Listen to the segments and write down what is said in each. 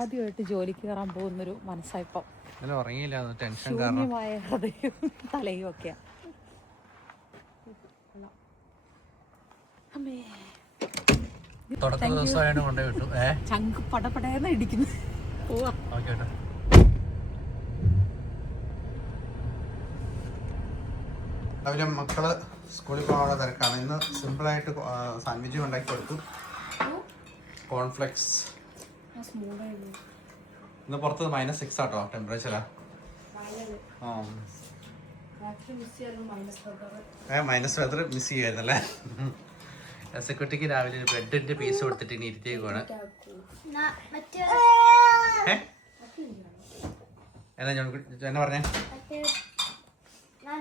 ആദ്യമായിട്ട് ജോലിക്ക് കയറാൻ പോകുന്നൊരു മനസ്സായിപ്പം. ഉറങ്ങിയില്ല, ടെൻഷൻ ശൂന്യമായ ഹൃദയവും തലയും ഒക്കെയാ. ചങ്ക് പടപടേന്ന് ഇടിക്കുന്നു. പോവാ. രാവിലെ മക്കള് സ്കൂളിൽ പോകാനുള്ള തിരക്കാണ്. ഇന്ന് സിമ്പിളായിട്ട് സാൻഡ്വിച്ച് ഉണ്ടാക്കി കൊടുത്തു. കോൺഫ്ലെക്സ്. ഇന്ന് പുറത്ത് -6 ആട്ടോ ടെമ്പറേച്ചറാ. മൈനസ് വെതർ മിസ് ചെയ്യുമായിരുന്നല്ലേ. സെക്യൂരിറ്റിക്ക് രാവിലെ ഒരു ബ്രെഡിന്റെ പീസ് കൊടുത്തിട്ട് ഇനി ഇരുത്തിയേക്കുവാണ്. എന്നാ പറഞ്ഞേ?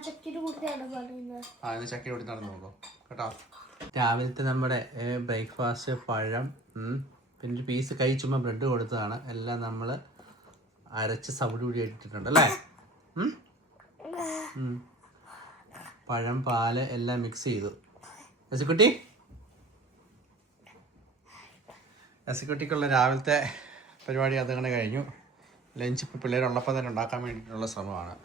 ചക്കി കൂടി നടന്നു നോക്കോ കേട്ടോ. രാവിലത്തെ നമ്മുടെ ബ്രേക്ക്ഫാസ്റ്റ് പഴം, പിന്നെ ഒരു പീസ് കൈ ചുമ്മാ ബ്രെഡ് കൊടുത്തതാണ്. എല്ലാം നമ്മൾ അരച്ച് സവിടി കൂടി ഇട്ടിട്ടുണ്ട് അല്ലേ. പഴം, പാല് എല്ലാം മിക്സ് ചെയ്തു. എസിക്കുട്ടിക്കുള്ള രാവിലത്തെ പരിപാടി അതങ്ങനെ കഴിഞ്ഞു. ലഞ്ച് ഇപ്പോൾ പിള്ളേരുള്ളപ്പോൾ തന്നെ ഉണ്ടാക്കാൻ വേണ്ടിയിട്ടുള്ള ശ്രമമാണ്.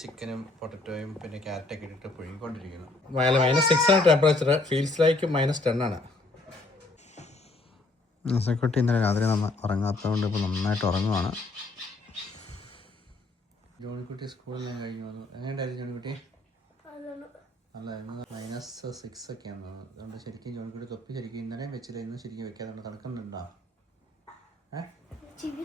ചിക്കനും പൊട്ടറ്റോയും പിന്നെ ക്യാരറ്റൊക്കെ ഇട്ടിട്ട് പുഴുങ്ങിക്കൊണ്ടിരിക്കുന്നു. -6 ആണ് ടെമ്പറേച്ചർ. ഫീൽസ് ലൈക്ക് -10 ആണ്. എസിക്കുട്ടി ഇന്നലെ രാത്രി ഉറങ്ങാത്തതുകൊണ്ട് ഇപ്പോൾ നന്നായിട്ട് ഉറങ്ങുവാണ്. ജോണിക്കുട്ടി സ്കൂളിലെല്ലാം കഴിഞ്ഞു വന്നു. എങ്ങനെയുണ്ടായിരുന്നു ജോണിക്കുട്ടി? അല്ല, ഇന്ന് -6 ഒക്കെയാണ്. അതുകൊണ്ട് ശരിക്കും ജോണിക്കുട്ടി തൊപ്പി ശരിക്കും ഇന്നലെയും വെച്ചില്ല, ഇന്ന് ശരിക്കും വെക്കാതെ തണുക്കുന്നുണ്ടോ? ചെറിയ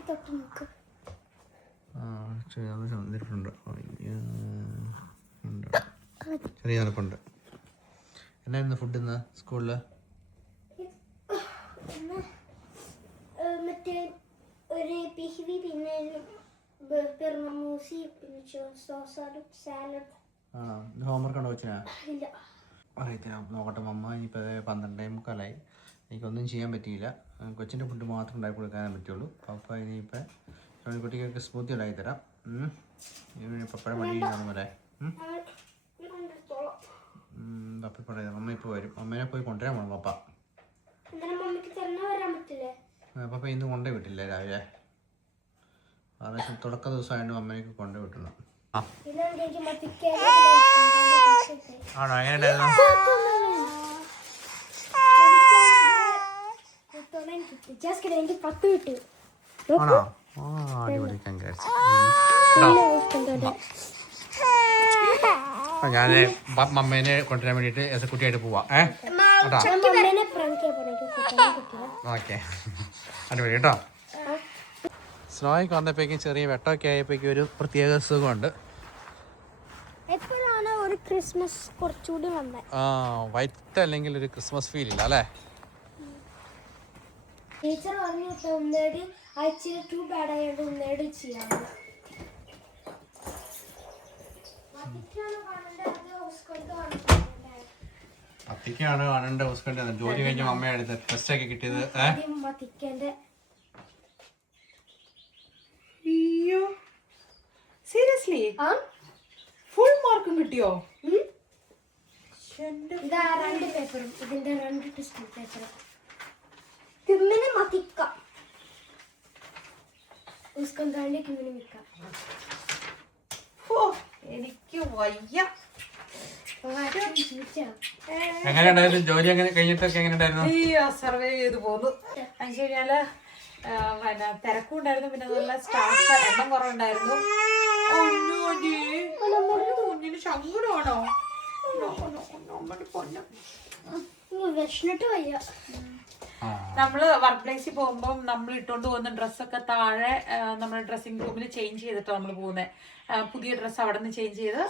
തണുപ്പുണ്ട്. എന്നായിരുന്നു ഫുഡ് ഇന്ന് സ്കൂളില്? ഹോംവർക്ക് ഉണ്ടോ വെച്ചാ? നോക്കട്ടെ മമ്മ. ഇനിയിപ്പോൾ 12:45 എനിക്കൊന്നും ചെയ്യാൻ പറ്റിയില്ല. കൊച്ചിൻ്റെ ഫുഡ് മാത്രം ഉണ്ടാക്കി കൊടുക്കാനേ പറ്റുള്ളൂ. പപ്പ ഇനിയിപ്പോൾ ജോണിക്കുട്ടിക്കൊക്കെ സ്മൂത്തി ഉണ്ടാക്കി തരാം. പപ്പഴം വഴി പോലെ പപ്പ പറയാം. അമ്മ ഇപ്പോൾ വരും. അമ്മേനെ പോയി കൊണ്ടുവരാൻ പോകണം പപ്പ. പപ്പ ഇന്ന് കൊണ്ടേ വിട്ടില്ലേ രാവിലെ. അതായത് തുടക്ക ദിവസമായിട്ട് അമ്മയ്ക്ക് കൊണ്ടു വിട്ടണം. ആണോ? എങ്ങനെയുണ്ടായിരുന്നു? ആണോ? അടിപൊളി. ഞാൻ മമ്മേനെ കൊണ്ടുവരാൻ വേണ്ടിയിട്ട് എസക്കുട്ടിയായിട്ട് പോവാ. ഓക്കെ, അടിപൊളി കേട്ടോ. സ്നോയൊക്കെ വന്നപ്പോഴേക്കും ചെറിയ വെട്ടമൊക്കെ ആയപ്പോഴേക്കും ഒരു പ്രത്യേക സുഖമുണ്ട്. വൈറ്റ് അല്ലെങ്കിൽ ഒരു ക്രിസ്മസ് ഫീൽ ഇല്ല അല്ലേ? അത്തിക്കാണ് കാണേണ്ട. ജോലി കഴിഞ്ഞ അമ്മയാണ് ടെസ്റ്റ് ഒക്കെ കിട്ടിയത്. സീരിയസ്ലി ഫുൾ മാർക്കും കിട്ടിയോ? എനിക്ക് വയ്യ. എങ്ങനെയുണ്ടായിരുന്നു ജോലി? കഴിഞ്ഞിട്ടൊക്കെ എങ്ങനെയുണ്ടായിരുന്നു? സർവേ ചെയ്ത് പോന്നു. എന്നുവെച്ചാല് തിരക്കും ഉണ്ടായിരുന്നു. പിന്നെ അതുപോലെ സ്റ്റാഫ് എണ്ണം കുറവുണ്ടായിരുന്നു. കുഞ്ഞിന് ശങ്കുടാണോ? നമ്മള് വർക്ക് പ്ലേസിൽ പോകുമ്പോൾ നമ്മൾ ഇട്ടുകൊണ്ട് പോകുന്ന ഡ്രസ്സൊക്കെ താഴെ നമ്മുടെ ഡ്രസ്സിംഗ് റൂമിൽ ചേഞ്ച് ചെയ്തിട്ടാണ് നമ്മൾ പോകുന്നത്. പുതിയ ഡ്രസ്സ് അവിടെ നിന്ന് ചേഞ്ച് ചെയ്ത്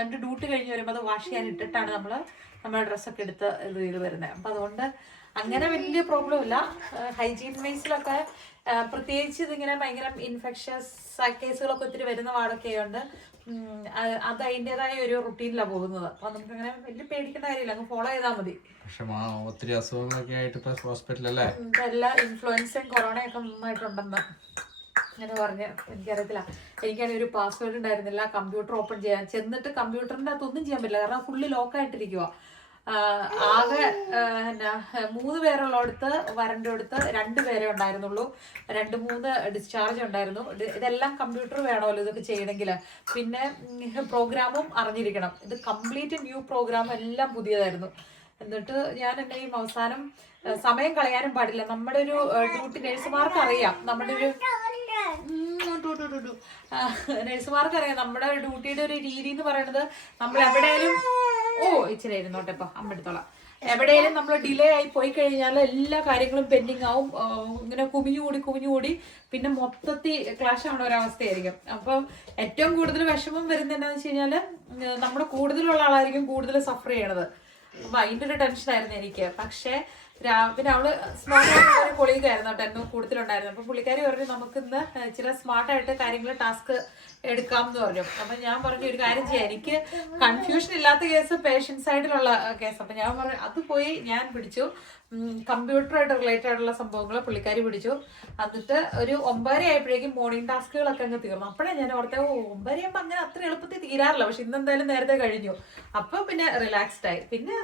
എൻ്റെ ഡ്യൂട്ടി കഴിഞ്ഞ് വരുമ്പോൾ അത് വാഷ് ചെയ്യാൻ ഇട്ടിട്ടാണ് നമ്മുടെ ഡ്രസ്സൊക്കെ എടുത്ത് ഇത് ചെയ്ത് വരുന്നത്. അപ്പം അതുകൊണ്ട് അങ്ങനെ വലിയ പ്രോബ്ലം ഇല്ല. ഹൈജീൻ വൈസിലൊക്കെ പ്രത്യേകിച്ച് ഇതിങ്ങനെ ഭയങ്കര ഇൻഫെക്ഷസ് കേസുകളൊക്കെ ഒത്തിരി വരുന്ന വാർഡൊക്കെ ആയതുകൊണ്ട് അത് അതിൻ്റെതായ ഒരു റുട്ടീനിലാണ് പോകുന്നത്. അപ്പം നമുക്കങ്ങനെ വലിയ പേടിക്കേണ്ട കാര്യമില്ല, അങ്ങ് ഫോളോ ചെയ്താൽ മതി. പക്ഷെ ഒത്തിരി അസുഖങ്ങളൊക്കെ ആയിട്ട് ഹോസ്പിറ്റലല്ലേ എല്ലാ ഇൻഫ്ലുവൻസും കൊറോണയൊക്കെ നന്നായിട്ടുണ്ടെന്ന് അങ്ങനെ പറഞ്ഞ് എനിക്കറിയത്തില്ല. എനിക്കാണെങ്കിൽ ഒരു പാസ്വേഡ് ഉണ്ടായിരുന്നില്ല കമ്പ്യൂട്ടർ ഓപ്പൺ ചെയ്യാൻ. ചെന്നിട്ട് കമ്പ്യൂട്ടറിൻ്റെ അകത്തൊന്നും ചെയ്യാൻ പറ്റില്ല, കാരണം ഫുള്ള് ലോക്കായിട്ടിരിക്കുക. ആകെ എന്നാ 3 പേരുള്ളടുത്ത് വരൻ്റെ അടുത്ത് 2 പേരെ ഉണ്ടായിരുന്നുള്ളൂ. 2-3 ഡിസ്ചാർജ് ഉണ്ടായിരുന്നു. ഇതെല്ലാം കമ്പ്യൂട്ടർ വേണമല്ലോ ഇതൊക്കെ ചെയ്യണമെങ്കിൽ. പിന്നെ പ്രോഗ്രാമും അറിഞ്ഞിരിക്കണം. ഇത് കംപ്ലീറ്റ് ന്യൂ പ്രോഗ്രാം, എല്ലാം പുതിയതായിരുന്നു. എന്നിട്ട് ഞാൻ എന്നെയും അവസാനം സമയം കളയാനും പാടില്ല. നമ്മുടെ ഒരു ഡ്യൂട്ടി നഴ്സുമാർക്ക് അറിയാം, നമ്മുടെ ഒരു നഴ്സുമാർക്ക് അറിയാം നമ്മുടെ ഡ്യൂട്ടിയുടെ ഒരു രീതി എന്ന് പറയുന്നത്, നമ്മൾ എവിടെയാലും ഇച്ചിരി ഇരുന്നോട്ടെ ഇപ്പൊ അമ്മ എടുത്തോളാം. എവിടെയെങ്കിലും നമ്മൾ ഡിലേ ആയി പോയി കഴിഞ്ഞാൽ എല്ലാ കാര്യങ്ങളും പെൻഡിങ് ആവും. ഇങ്ങനെ കുമിഞ്ഞുകൂടി പിന്നെ മൊത്തത്തിൽ ക്ലാഷ് ആവുന്ന ഒരവസ്ഥയായിരിക്കും. അപ്പം ഏറ്റവും കൂടുതൽ വിഷമം വരുന്നത് എന്താണെന്ന് വെച്ച് കഴിഞ്ഞാൽ നമ്മുടെ കൂടുതലുള്ള ആളായിരിക്കും കൂടുതൽ സഫർ ചെയ്യണത്. അപ്പൊ അതിൻ്റെ ഒരു ടെൻഷനായിരുന്നു എനിക്ക്. പക്ഷേ പിന്നെ അവള് സ്മാർട്ടായിട്ടുള്ള കൊളീഗായിരുന്നു കേട്ടോ, എന്നും കൂടുതലുണ്ടായിരുന്നു. അപ്പൊ പുള്ളിക്കാരി പറഞ്ഞു നമുക്ക് ഇന്ന് ഇച്ചിരി സ്മാർട്ടായിട്ട് കാര്യങ്ങൾ ടാസ്ക് എടുക്കാം എന്ന് പറഞ്ഞു. അപ്പൊ ഞാൻ പറഞ്ഞു ഒരു കാര്യം ചെയ്യാം, എനിക്ക് കൺഫ്യൂഷൻ ഇല്ലാത്ത കേസ് പേഷ്യന്റ് സൈഡിലുള്ള കേസ്. അപ്പൊ ഞാൻ പറഞ്ഞു അത് പോയി ഞാൻ പിടിച്ചു. കമ്പ്യൂട്ടറായിട്ട് റിലേറ്റഡ് ആയിട്ടുള്ള സംഭവങ്ങൾ പുള്ളിക്കാരി പിടിച്ചു. എന്നിട്ട് ഒരു 9:30 ആയപ്പോഴേക്കും മോർണിംഗ് ടാസ്കുകളൊക്കെ അങ്ങ് തീർന്നു. അപ്പോഴേ ഞാൻ ഓർത്തേ 9:30 ആകുമ്പോൾ അങ്ങനെ അത്ര എളുപ്പത്തിൽ തീരാറില്ല, പക്ഷെ ഇന്നെന്തായാലും നേരത്തെ കഴിഞ്ഞു. അപ്പൊ പിന്നെ റിലാക്സ്ഡ് ആയി. പിന്നെ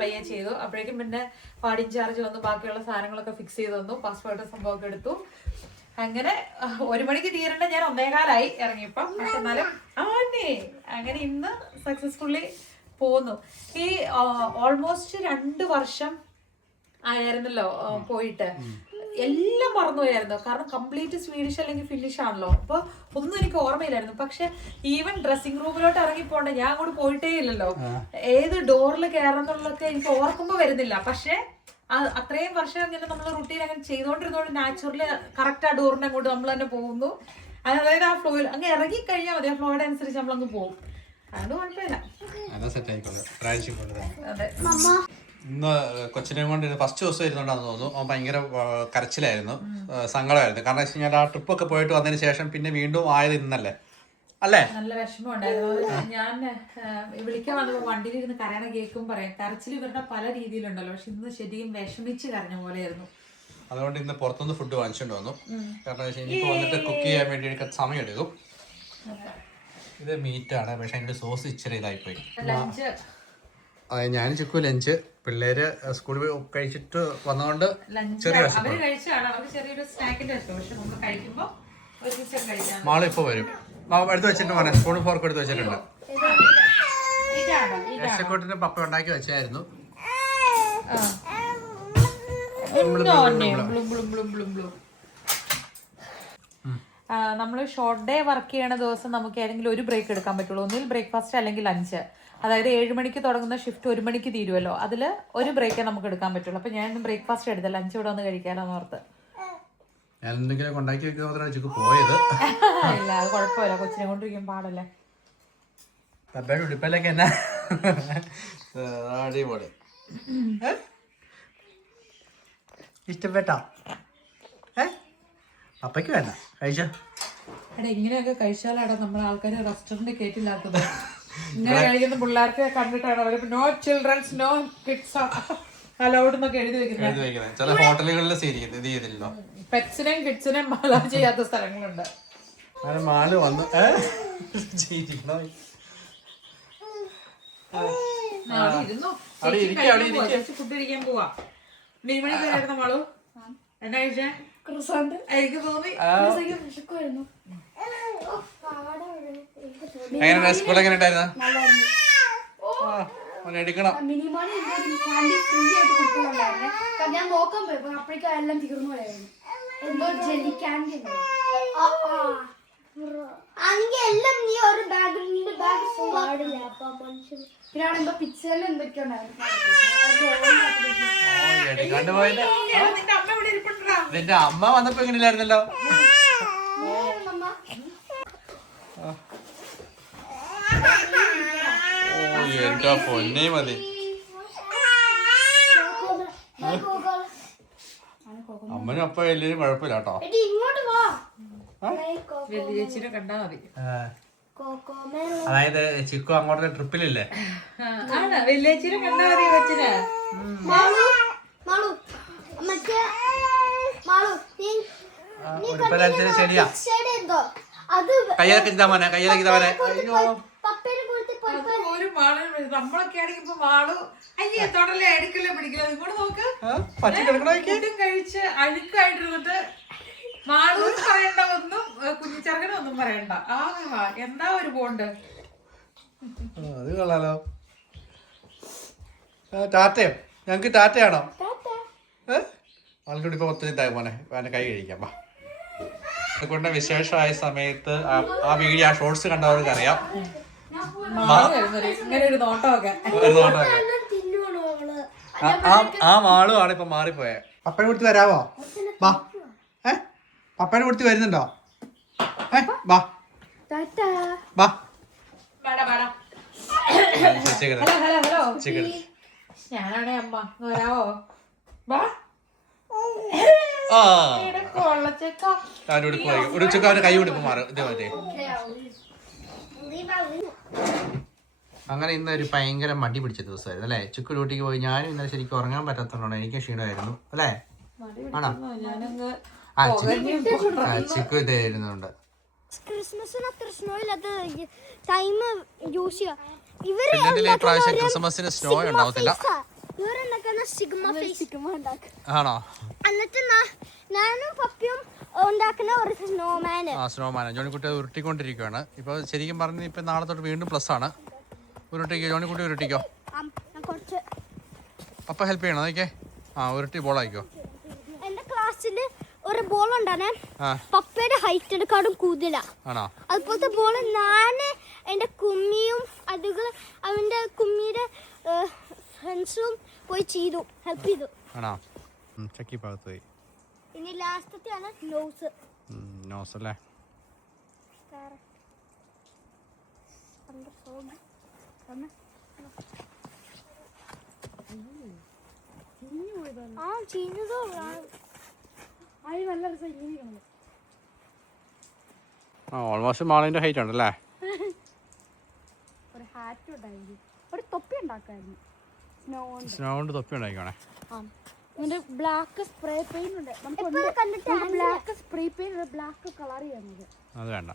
പയ്യെ ചെയ്തു. അപ്പോഴേക്കും പിന്നെ വാർഡ് ഇൻചാർജ് വന്നു, ബാക്കിയുള്ള സാധനങ്ങളൊക്കെ ഫിക്സ് ചെയ്ത് തന്നു, പാസ്പോർട്ട് സംഭവമൊക്കെ എടുത്തു. അങ്ങനെ 1 മണിക്ക് തീരേണ്ട ഞാൻ 1:15 ഇറങ്ങിയപ്പം. പക്ഷെ എന്നാലും അങ്ങനെ ഇന്ന് സക്സസ്ഫുള്ളി പോന്നു. ഈ ഓൾമോസ്റ്റ് 2 വർഷം ആയിരുന്നല്ലോ പോയിട്ട്. എല്ലാം മറന്നുപോയായിരുന്നു, കാരണം കംപ്ലീറ്റ് സ്വീഡിഷ് അല്ലെങ്കിൽ ഫിനിഷ് ആണല്ലോ. അപ്പൊ ഒന്നും എനിക്ക് ഓർമ്മയില്ലായിരുന്നു. പക്ഷെ ഈവൻ ഡ്രസ്സിംഗ് റൂമിലോട്ട് ഇറങ്ങിപ്പോണ്ട, ഞാൻ അങ്ങോട്ട് പോയിട്ടേ ഇല്ലല്ലോ. ഏത് ഡോറിൽ കയറുന്നുള്ളതൊക്കെ എനിക്ക് ഓർക്കുമ്പോ വരുന്നില്ല. പക്ഷെ അത്രയും വർഷം ഇങ്ങനെ നമ്മൾ റുട്ടീൻ അങ്ങനെ ചെയ്തോണ്ടിരുന്നോണ്ട് നാച്ചുറലി കറക്റ്റ് ആ ഡോറിന്റെ അങ്ങോട്ട് നമ്മൾ തന്നെ പോകുന്നു. അതായത് ആ ഫ്ലോയിൽ അങ്ങ് ഇറങ്ങി കഴിഞ്ഞാൽ മതി, ആ ഫ്ലോയുടെ അനുസരിച്ച് നമ്മളങ്ങ് പോകും. അത് കുഴപ്പമില്ല. അതെ. ഇന്ന് കൊച്ചിനെ കൊണ്ട് ഫസ്റ്റ് ദിവസം ഇരുന്നോണ്ടാന്ന് തോന്നുന്നു. അവൻ ഭയങ്കര കരച്ചിലായിരുന്നു, സങ്കടമായിരുന്നു. കാരണം വെച്ച് കഴിഞ്ഞാൽ ആ ട്രിപ്പൊക്കെ പോയിട്ട് വന്നതിന് ശേഷം പിന്നെ വീണ്ടും ആയത് ഇന്നല്ലേ അല്ലേ? നല്ല വിഷമം ഉണ്ടായിരുന്നു. ഞാൻ വിളിക്കാൻ വന്നപ്പോൾ വണ്ടിയിലിരുന്ന് കരയണ കേൾക്കും പറയാം. കരച്ചിൽ ഇവരുടെ പല രീതിയിലുണ്ടല്ലോ, പക്ഷെ ഇന്ന് ശരിക്കും വിഷമിച്ച് കരഞ്ഞ പോലെയായിരുന്നു. അതുകൊണ്ട് ഇന്ന് പുറത്തുനിന്ന് ഫുഡ് വാങ്ങിച്ചുകൊണ്ട് വന്നു. കാരണം ഇനിയിപ്പോൾ വന്നിട്ട് കുക്ക് ചെയ്യാൻ വേണ്ടി എനിക്ക് സമയം എടുക്കും. ഇത് മീറ്റാണ്, പക്ഷെ അതിൻ്റെ സോസ് ഇച്ചിരി ഇതായിപ്പോയി. അതെ, ഞാൻ ചിക്കു ലഞ്ച്, പിള്ളേര് സ്കൂളിൽ കഴിച്ചിട്ട് വന്നതുകൊണ്ട് മാള് ഇപ്പൊ വരും. എടുത്ത് വെച്ചിട്ട് പോണേ, സ്പൂൺ ഫോർക്ക് എടുത്ത് വെച്ചിട്ടുണ്ട്. രക്ഷക്കോട്ടിന്റെ പപ്പ ഉണ്ടാക്കി വെച്ചായിരുന്നു. നമ്മൾ ഷോർട്ട് ഡേ വർക്ക് ചെയ്യണ ദിവസം നമുക്ക് ഏതെങ്കിലും ഒരു ബ്രേക്ക് എടുക്കാൻ പറ്റുള്ളൂ. ഒന്നിൽ ബ്രേക്ക്ഫാസ്റ്റ് അല്ലെങ്കിൽ ലഞ്ച്. അതായത് 7 മണിക്ക് തുടങ്ങുന്ന ഷിഫ്റ്റ് 1 മണിക്ക് തീരുമല്ലോ, അതിൽ ഒരു ബ്രേക്കേ നമുക്ക് എടുക്കാൻ പറ്റുള്ളൂ. അപ്പൊ ഞാൻ ബ്രേക്ക്ഫാസ്റ്റ് എടുത്ത, ലഞ്ച് ഇവിടെ വന്ന് കഴിക്കാനോന്ന് ഓർത്ത്. ഞാൻ എന്തെങ്കിലും ഉണ്ടാക്കി വെക്കുന്നതിന് പോയത് ഇല്ല, അത് കുഴപ്പമില്ല, കൊച്ചിനെ കൊണ്ടിരിക്കാൻ പാടല്ലേ. ഉടുപ്പല്ലൊക്കെ എന്നാ അടിപൊളി. ഇഷ്ടപ്പെട്ടോ? അപ്പയ്ക്ക് വേണ്ട കഴിച്ചോ. എടാ ഇങ്ങനെയൊക്കെ കഴിച്ചാലാടാ നമ്മളെ ആൾക്കാർ റെസ്റ്റോറന്റ് കയറ്റില്ലാത്തത്. ഇങ്ങനെ കഴിക്കുന്ന പിള്ളേർക്ക് കണ്ടിട്ടാണ് അവർ no childrens no kids allowed എന്നൊക്കെ എഴുതി വെക്കുന്നത്. ചില ഹോട്ടലുകളിൽ പെറ്റ്സിനെയും കിഡ്സിനെയും അലൗ ചെയ്യാത്ത സ്ഥലങ്ങളുണ്ട്. മാല് വന്നു ഫുഡ് കഴിക്കാൻ പോവാ. 3 മണിക്ക് ആയിരുന്നു മാളു. എന്നാ കഴിച്ചേ? എനിക്ക് തോന്നി സ്കൂൾ എങ്ങനെ ഉണ്ടായിരുന്നു? എടുക്കണം. ഞാൻ നോക്കാൻ പോയി അപ്പോഴേക്കും എല്ലാം തീർന്നു പോയായിരുന്നു. എന്തോ ജെല്ലി ക്യാൻഡി എല്ലാം നീ ഒരു ബാഗിൽ പിന്നെ എന്തോ പിക്ചറിൽ എന്തൊക്കെയോ നിന്റെ അമ്മ വന്നപ്പോ എങ്ങനെയില്ലായിരുന്നല്ലോ. എന്റെ പൊന്നേ മതി. അമ്മനും അപ്പ എല്ലാരും കുഴപ്പമില്ല കേട്ടോ. ചേച്ചിനെ കണ്ടാ മതി. അതായത് ചിക്കു അങ്ങോട്ട് ട്രിപ്പിലില്ലേ, വലിയേച്ചിനെ കണ്ടാ മതി കൊച്ചിനെ. ശരിയാ, കയ്യിലൊക്കെ ഇതാ മോനെ, കയ്യിലൊക്കെ ഇതാ മോനെ. ഒരു മാളിന് നമ്മളൊക്കെ ആണെങ്കിൽ ഇപ്പൊ മാളു അയ്യേ തൊടല്ലേ എടുക്കല്ലേ പിടിക്കല ഇങ്ങോട്ട് നോക്ക് പച്ചക്കിടക്കണോ ഫുഡും കഴിച്ച് അഴുക്കായിട്ടിരുന്നിട്ട് മാളു പറയണ്ട ഒന്നും കുഞ്ഞിച്ചെറുക്കനും ഒന്നും പറയണ്ട എന്താ ഒരു ബോണ്ട്. അത് കൊള്ളാലോ. ടാറ്റയോ? ഞങ്ങക്ക് ടാറ്റയാണോ? ആൾക്കൂടി ഇപ്പൊ ഒത്തിരി തായി പോനെ കൈ കഴിക്കാം. അതുകൊണ്ട് വിശേഷമായ സമയത്ത് ആ വീഡിയോ ആ ഷോർട്സ് കണ്ടവർക്ക് അറിയാം. ഇങ്ങനെ ഒരു നോട്ടമൊക്കെ ആ മാളും ആണ് ഇപ്പൊ മാറിപ്പോയെ. പപ്പനെ കൊടുത്ത് വരാവോ? വാ. പപ്പനെ കൊടുത്ത് വരുന്നുണ്ടോ? വാ വാ. ഞാനാണേ അമ്മ വരാവോ? ഉടുച്ചക്ക അവന്റെ കൈ കൊടുക്കും മാറും. ഇത് മറ്റേ അങ്ങനെ ഇന്നൊരു ഭയങ്കര മടി പിടിച്ച ദിവസമായിരുന്നു അല്ലേ? ചുക്ക് ഡ്യൂട്ടിക്ക് പോയി. ഞാനും ഇന്നലെ ശരിക്കും ഉറങ്ങാൻ പറ്റാത്തതുകൊണ്ട് എനിക്ക് ക്ഷീണമായിരുന്നു അല്ലേ? ആണോ? ചുക്ക് ഇതായിരുന്നുണ്ട്. ക്രിസ്മസിന് അത്ര സ്നോ ഇല്ലാത്ത ടൈം യൂസ് ചെയ്യാം. ക്രിസ്മസിന് സ്നോ ഉണ്ടാവത്തില്ല. ആണോ? എന്നിട്ട് ഞാനും പപ്പിയും ഉണ്ടാക്കുന്ന ഒരു സ്നോമാൻ ജോണിക്കുട്ടി ഉരുട്ടിക്കൊണ്ടിരിക്കുകയാണ്. ഇപ്പൊ ശരിക്കും പറഞ്ഞ ഇപ്പൊ നാളെ തൊട്ട് വീണ്ടും പ്ലസ് ആണ്. ഉരുട്ടിക്കോ ജോണിക്കുട്ടി, ഉരുട്ടിക്കോ. പപ്പ ഹെൽപ്പ് ചെയ്യണോ? നോക്കേ. ഉരുട്ടി ബോളായിക്കോ. എന്റെ ക്ലാസ്സില് ഒരു ബോൾ ഉണ്ടാണേ. പപ്പയുടെ ഹൈറ്റിനെക്കാളും കൂടുതലാ. അതുപോലത്തെ ബോൾ ഞാന് എന്റെ കുമ്മിയും അതുകൾ അവന്റെ കുമ്മിയുടെ ഫ്രണ്ട്സും പോയി ചെയ്തു, ഹെൽപ്പ് ചെയ്തു. ചക്കി ഭാഗത്ത് പോയി. ഇനി ലാസ്റ്റത്തെയാണ് നോസ്. നോസ് അല്ലേ? ചീഞ്ഞതോ നല്ല രസം. ഓൾമോസ്റ്റ് മാളിന്റെ ഹൈറ്റ് ഉണ്ടല്ലേ? ഒരു ഹാറ്റ് ഉണ്ടായിരുന്നു, ഒരു തൊപ്പി ഉണ്ടാക്കായിരുന്നു. സ്നോ കൊണ്ട് തൊപ്പി ഉണ്ടായിക്കോണേ. ബ്ലാക്ക് സ്പ്രേ പെയിന്റ് ഉണ്ട്. Black spray paint black colour ചെയ്യുന്നത്. അത് വേണ്ട.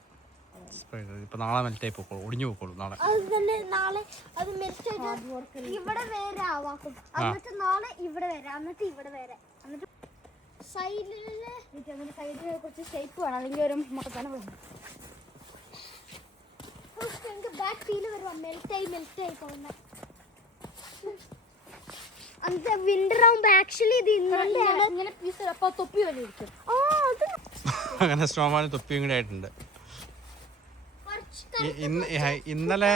ഇപ്പൊ നാളെ മെൽറ്റായി പോക്കോളൂ, ഒടിഞ്ഞു പോക്കോളൂ നാളെ. അത് തന്നെ നാളെ അത് മെൽറ്റ് ചെയ്ത് ഇവിടെ വേറെ ആവാക്കും. എന്നിട്ട് നാളെ ഇവിടെ വരാം, എന്നിട്ട് ഇവിടെ വരാം, എന്നിട്ട് സൈഡില് കുറച്ച് ഷേപ്പ് വേണം, അല്ലെങ്കിൽ ഒരു മുട്ടത്തന വരും. എനിക്ക് ബാക്ക് ഫീല് വരുവാ, മെൽറ്റായി പോകുന്ന. അന്നത്തെ വിന്റർ ആവുമ്പോ ആക്ച്വലി ഇത് ഇങ്ങനെ പീസ് അപ്പൊ തൊപ്പി പോലെ ഇരിക്കും. അങ്ങനെ സ്നോമാൻ തൊപ്പിയും കൂടെ ആയിട്ടുണ്ട്. ഇന്നലെ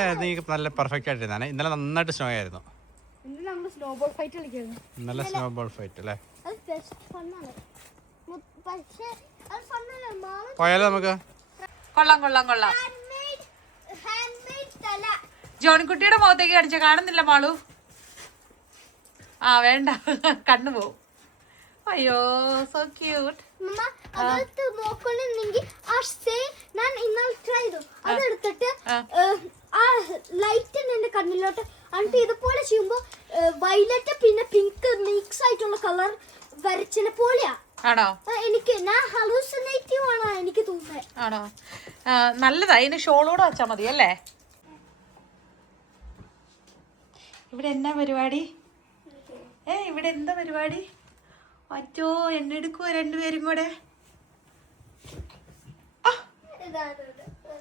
നല്ല പെർഫെക്റ്റ് ആയിട്ടിരുന്നാണ്. ഇന്നലെ നന്നായിട്ട് സ്നോ ആയിരുന്നു. ഇന്നലെ സ്നോ ബോൾ ഫൈറ്റ് അല്ലേ? പോയാലോ നമുക്ക്? കൊള്ളാം. ജോണിക്കുട്ടിയുടെ മുഖത്തേക്ക് കാണിച്ച കാണുന്നില്ല മാളു. വേണ്ട, കണ്ണു പോവും. അയ്യോ സോ ക്യൂട്ട്. ഞാൻ ഇന്നലെ ട്രൈ ചെയ്തു. അതെടുത്തിട്ട് ആ ലൈറ്റ് എന്റെ കണ്ണിലോട്ട് എന്നിട്ട് ഇതുപോലെ ചെയ്യുമ്പോ വയലറ്റ് പിന്നെ പിങ്ക് മിക്സ് ആയിട്ടുള്ള കളർ വരച്ചിനെ പോലെയാ. ആണോ? ഞാൻ ഹലൂസിനേറ്റീവ് ആണ് എനിക്ക് തോന്നുന്നത്. ആണോ? നല്ലതാ. അതിന് ഷോളൂടെ വെച്ചാ മതി അല്ലേ? ഇവിടെ എന്നാ പരിപാടി? ഇവിടെ എന്താ പരിപാടി? അച്ചോ, എന്നെ എടുക്കുവോ രണ്ടുപേരും കൂടെ?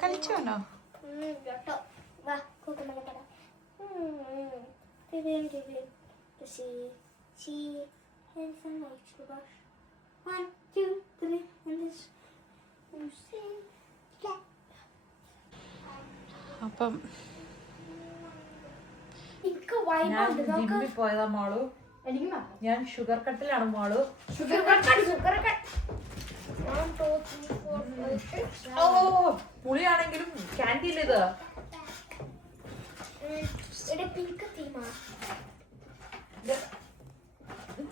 കളിച്ചോനോ? അപ്പം ഞാൻ ജിമ്മിൽ പോയതാ മാളു. ഞാൻ ഷുഗർ കട്ടിലാണ് മാളു. പുളിയാണെങ്കിലും ക്യാൻറ്റീൻ ഇത്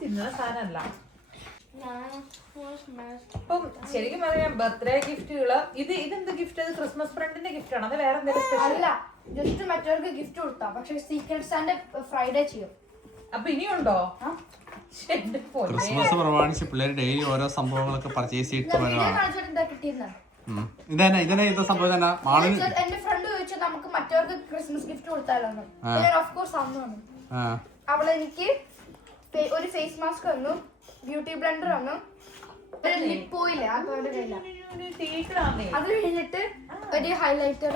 തിന്നുന്ന സാധനമല്ല. അപ്പം ശരിക്കും പറയാം ബർത്ത്ഡേ ഗിഫ്റ്റുകള് ഇതെന്ത് ഗിഫ്റ്റ്? ക്രിസ്മസ് ഫ്രണ്ടിന്റെ ഗിഫ്റ്റ് ആണ്? അത് വേറെ എന്തെങ്കിലും അല്ല, ജസ്റ്റ് മറ്റവർക്ക് ഗിഫ്റ്റ് കൊടുത്താ. പക്ഷെ സീക്രട്ട് സാന്റ ഫ്രൈഡേ ചെയ്യും. അപ്പൊ ഇനിയുണ്ടോ? ക്രിസ്മസ് പ്രമാണിച്ച് പിള്ളേർ ഡെയിലി ഓരോ സംഭവങ്ങളൊക്കെ പർച്ചേസ് ചെയ്തിട്ട് കിട്ടിയിരുന്നത് ഇതന്നെ സംഭവം തന്നെ. എന്റെ ഫ്രണ്ട് ചോദിച്ചത് നമുക്ക് മറ്റവർക്ക് ക്രിസ്മസ് ഗിഫ്റ്റ് ഗിഫ്റ്റ് കൊടുത്താലോ ഓഫ് കോഴ്സ് അന്ന് വന്നു. അവളെനിക്ക് ഒരു ഫേസ് മാസ്ക് തന്നു, ബ്യൂട്ടി ബ്ലെൻഡർ തന്നു, ഒരു ലിപ്പ് ഓയിൽ അപ്പൊ അവരുടെ കയ്യില. അത് കഴിഞ്ഞിട്ട് ഒരു ഹൈലൈറ്റർ,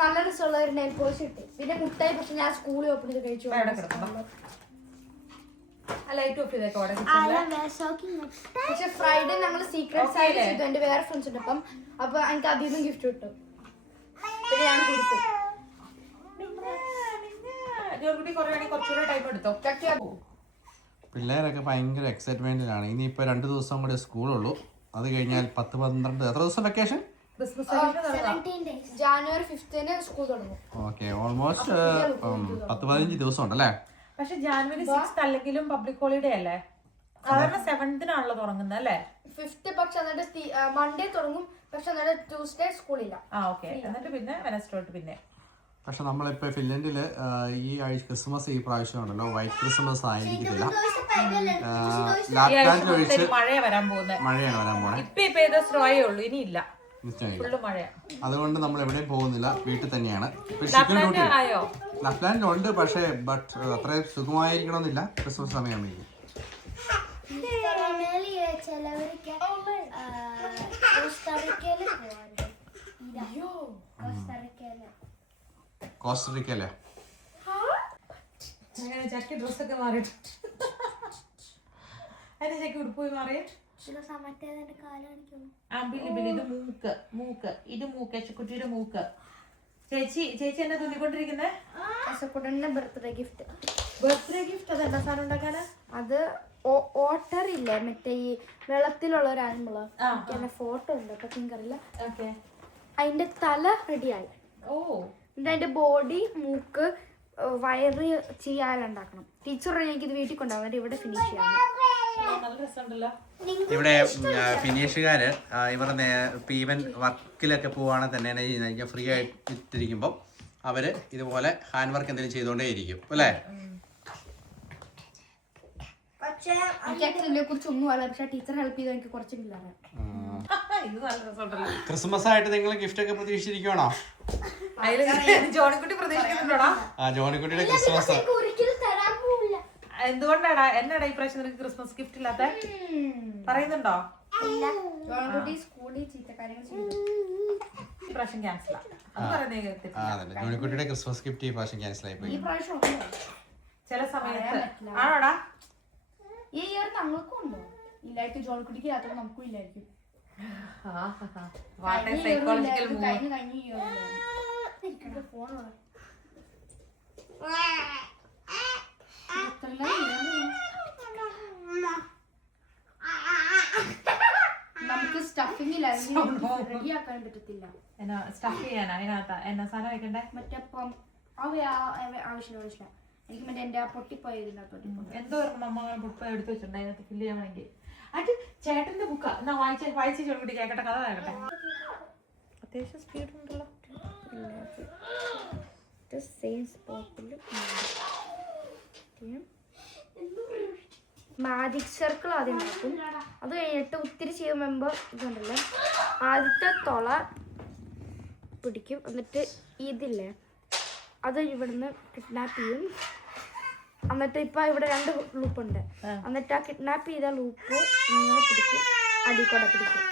നല്ല രസമുള്ള ഒരു നെയിൽ പോളിഷ് കിട്ടി. പിന്നെ മുട്ടായി പക്ഷെ ഞാൻ സ്കൂളിൽ ഓപ്പൺ ചെയ്ത് കഴിച്ചു. പക്ഷെ ഫ്രൈഡേ നമ്മൾ സീക്രട്ട് സൈഡ് ചെയ്തു എന്റെ വേറെ ഫ്രണ്ട്സ് ഉണ്ട് അപ്പം. അപ്പൊ എനിക്ക് അതിൽ നിന്നും ഗിഫ്റ്റ് കിട്ടും. പിന്നെ ഞാൻ കൊടുക്കും. പിള്ളേരൊക്കെ ഭയങ്കര എക്സൈറ്റ്മെന്റിലാണ്. ഇനിയിപ്പോ 2 ദിവസം കൂടെ സ്കൂളുള്ളൂ. അത് കഴിഞ്ഞാൽ 10-12 എത്ര ദിവസം വെക്കേഷൻ? ജാനുവരി 5 സ്കൂൾ തുടങ്ങും. ഓക്കെ, ഓൾമോസ്റ്റ് 10-15 ദിവസം ഉണ്ടല്ലേ? പക്ഷെ ജാനുവരി 6 അല്ലെങ്കിലും പബ്ലിക് ഹോളിഡേ അല്ലേ? സാധാരണ 7th തുടങ്ങുന്നത് അല്ലേ? 5th പക്ഷെ എന്നിട്ട് മൺഡേ തുടങ്ങും. പക്ഷെ എന്നിട്ട് ട്യൂസ്ഡേ സ്കൂളില്ല. എന്നിട്ട് പിന്നെ വെനസ്ഡേ പിന്നെ. പക്ഷെ നമ്മളിപ്പോ ഫിൻലൻഡില് ഈ ആഴ്ച ക്രിസ്മസ് ഈ പ്രാവശ്യം ഉണ്ടല്ലോ, വൈറ്റ് ക്രിസ്മസ് ആയിരിക്കത്തില്ല. ലാപ്ലാൻഡിൽ ഒഴിച്ച് മഴയാണ് വരാൻ പോകുന്നത്. ഇപ്പൊ സ്ലോയേ ഉള്ളൂ, ഇനിയില്ല. അതുകൊണ്ട് നമ്മൾ എവിടെയും പോകുന്നില്ല, വീട്ടിൽ തന്നെയാണ്. ലാപ്ലാൻഡിലുണ്ട്, പക്ഷേ അത്രയും സുഖമായിരിക്കണമെന്നില്ല ക്രിസ്മസ് സമയമാകുമ്പോൾ. കോസ്റ്ററിക്കല്ലേ? ചക്കി ഡ്രസ്സൊക്കെ മാറിയിട്ട് അതിന് ചക്കി ഉടുപ്പോയി മാറി. ഇത് മൂക്ക് യശക്കുട്ടിയുടെ മൂക്ക്. ചേച്ചി എന്നെ തുന്നിക്കൊണ്ടിരിക്കുന്നേ ബർത്ത്ഡേ ഗിഫ്റ്റ്. അതെന്താ സാധനം ഉണ്ടാക്കാനാ? അത് ഓട്ടർ ഇല്ലേ, മറ്റേ ഈ വെള്ളത്തിലുള്ള ഒരു ആനിമള്. എന്റെ ഫോട്ടോ ഉണ്ട്, അപ്പൊ നിങ്ങറിയില്ല. അതിന്റെ തല റെഡിയായി. അതിന്റെ ബോഡി, മൂക്ക്, വയറ് ചെയ്യാനുണ്ടാക്കണം. ടീച്ചർ എനിക്കിത് വീട്ടിൽ കൊണ്ടുപോകാൻ ഇവിടെ ഫിനിഷ് ചെയ്യാം. ഇവിടെ ഫിനിഷുകാര് ഇവരുടെ ഈവൻ വർക്കിലൊക്കെ പോവാണെങ്കിൽ തന്നെ ഫ്രീ ആയിട്ടിരിക്കുമ്പോൾ അവര് ഇതുപോലെ ഹാൻഡ് വർക്ക് എന്തെങ്കിലും ചെയ്തോണ്ടേ ഇരിക്കും അല്ലേ? ഇതിനെ കുറിച്ച് ഒന്നും അറിയാം, പക്ഷെ ടീച്ചർ ഹെൽപ്പ് ചെയ്ത് എനിക്ക് കുറച്ചിട്ടില്ല. ക്രിസ്മസ് ആയിട്ട് നിങ്ങൾ ഗിഫ്റ്റ് ഒക്കെ പ്രതീക്ഷിച്ചിരിക്കണോ? ജോണിക്കുട്ടി പ്രതീക്ഷിക്കുന്നുണ്ടോടാ? ജോണിക്കുട്ടിയുടെ ക്രിസ്മസ് എന്തുകൊണ്ടാടാ എന്നാടാ ഈ പ്രാവശ്യം നിനക്ക് ക്രിസ്മസ് ഗിഫ്റ്റ് ഇല്ലാത്ത പറയുന്നുണ്ടോ? ഇപ്രാവശ്യം ക്യാൻസലാ. ജോണിക്കുട്ടിയുടെ ക്രിസ്മസ് ഗിഫ്റ്റ് ഈ പ്രാവശ്യം ക്യാൻസൽ ആയി പോയി. ചില സമയത്ത് ആണോടാ? ഈ ഇയർ ഞങ്ങൾക്കും ഉണ്ടോ? ഇല്ലായിരിക്കും. ജോണിക്കുട്ടിക്ക് യാത്ര നമുക്കും ഇല്ലായിരിക്കും. നമുക്ക് സ്റ്റഫിംഗ് റെഡിയാക്കാൻ പറ്റത്തില്ല. സ്റ്റഫ് ചെയ്യാനാ? എന്നാ സാധനം വെക്കണ്ടേ? മറ്റേ ആവശ്യമില്ല. എനിക്ക് മറ്റേ എന്റെ പൊട്ടിപ്പോയ എന്തോ അമ്മ ബുക്ക് എടുത്ത് വെച്ചിട്ടുണ്ട് അതിനകത്ത് ഫില്ല് ചെയ്യാൻ വേണ്ടി. അത് ചേട്ടന്റെ ബുക്കാ. എന്നാ വായിച്ച് ചോദിക്കൂട്ടി കേക്കട്ടെ, കഥ കേക്കട്ടെ. അത്യാവശ്യം സ്പീഡ് ഉണ്ടല്ലോ. മാജിക് സർക്കിൾ ആദ്യം ഉണ്ടാക്കും. അത് കഴിഞ്ഞിട്ട് ഒത്തിരി ചെയ്യുമ്പോൾ ഇതുണ്ടല്ലോ, ആദ്യത്തെ തുള പിടിക്കും. എന്നിട്ട് ഇതില്ലേ അത് ഇവിടുന്ന് കിഡ്നാപ്പ് ചെയ്യും. എന്നിട്ട് ഇപ്പൊ ഇവിടെ 2 ലൂപ്പുണ്ട്. എന്നിട്ട് ആ കിഡ്നാപ്പ് ചെയ്ത ലൂപ്പ് ഇങ്ങനെ പിടിക്കും, അടിക്കൂടെ പിടിക്കും.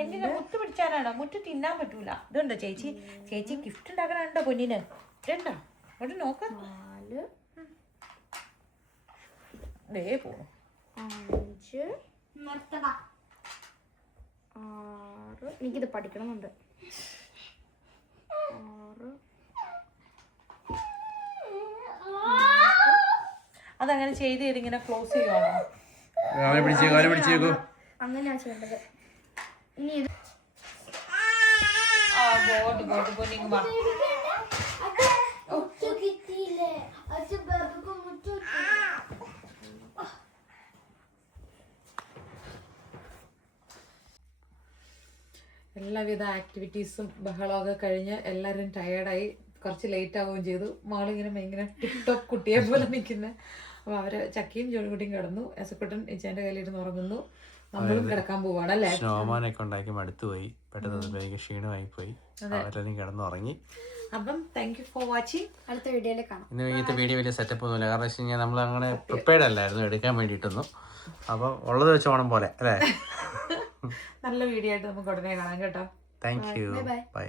എന്തിനാ മുത്ത് പിടിച്ചാനാണോ? മുറ്റ് തിന്നാൻ പറ്റൂല. ഇതുണ്ടോ ചേച്ചി ഗിഫ്റ്റ് ഉണ്ടാക്കാനുണ്ടോ പൊന്നിന്? ഇതുണ്ടോ? അവിടെ നോക്ക. 4 പോണു. 5 6. എനിക്കിത് പഠിക്കണമെന്നുണ്ട്. 6. അതങ്ങനെ ചെയ്ത് ഇങ്ങനെ ക്ലോസ് ചെയ്യുവാണോ? അങ്ങനെയാ ചെയ്യേണ്ടത്. ഇനി ഇത് എല്ലാവിധ ആക്ടിവിറ്റീസും ബഹളമൊക്കെ കഴിഞ്ഞ് എല്ലാവരും ടയേർഡായി. കുറച്ച് ലേറ്റ് ആവുകയും ചെയ്തു. മകളിങ്ങനെ ഭയങ്കര ടിക്ടോക്ക് കുട്ടിയെ പോലെ നിൽക്കുന്നത്. അപ്പോൾ അവര് ചക്കയും ജോലിക്കുട്ടിയും കിടന്നു. എസക്കുട്ടൻ ഇച്ചേന്റെ കയ്യിലിരുന്ന് ഉറങ്ങുന്നു. നമ്മളും കിടക്കാൻ പോവാണ് അല്ലേ. സ്നോമാനൊക്കെ ഉണ്ടാക്കി മടുത്തു പോയി, പെട്ടെന്ന് ക്ഷീണമായി പോയി, അവരെല്ലാം കിടന്നുറങ്ങി. അപ്പം താങ്ക് യു ഫോർ വാച്ചിങ്. അടുത്ത വീഡിയോയിൽ കാണാം. ഇന്ന് ഇങ്ങനത്തെ വീഡിയോ വലിയ സെറ്റപ്പ് ഒന്നുമില്ല, കാരണം വെച്ച് കഴിഞ്ഞാൽ നമ്മൾ അങ്ങനെ പ്രിപ്പയർഡ് അല്ലായിരുന്നു എടുക്കാൻ വേണ്ടിയിട്ടൊന്നും. അപ്പോൾ ഉള്ളത് വെച്ച് ഓണം പോലെ അല്ലേ. നല്ല വീഡിയോ ആയിട്ട് നമുക്ക് ഉടനെ കാണാം കേട്ടോ. Thank you, by.